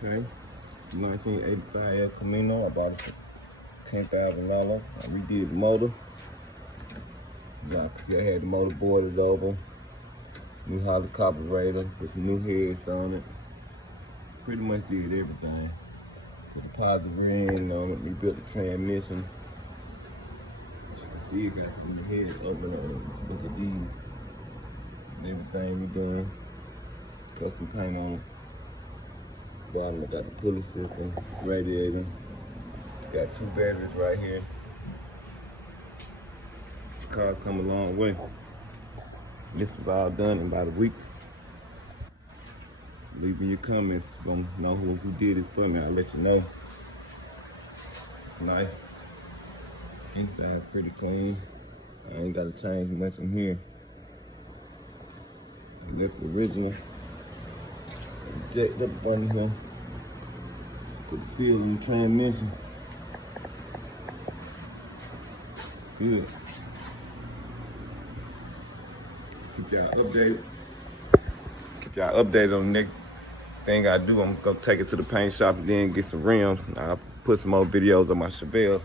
Okay, 1985 Elcomino. I bought it for $10,000. I redid the motor. Y'all can see I had the motor boarded over. New hollow carburetor with some new heads on it. Pretty much did everything. Put a positive ring on it. Rebuilt the transmission. As you can see, it got some new heads open on it. Look at these. And everything we done. Custom paint on it. Bottom, I got the pulley system, radiator. Got 2 batteries right here. This car's come a long way. This was all done in about a week. Leave me your comments. If you want to know who did this for me, I'll let you know. It's nice. Inside's pretty clean. I ain't got to change much in here. I left the original. Jacked up on here. Put the seal in the transmission. Good. Keep y'all updated. Keep y'all updated on the next thing I do. I'm gonna take it to the paint shop and then get some rims. I'll put some more videos on my Chevelle.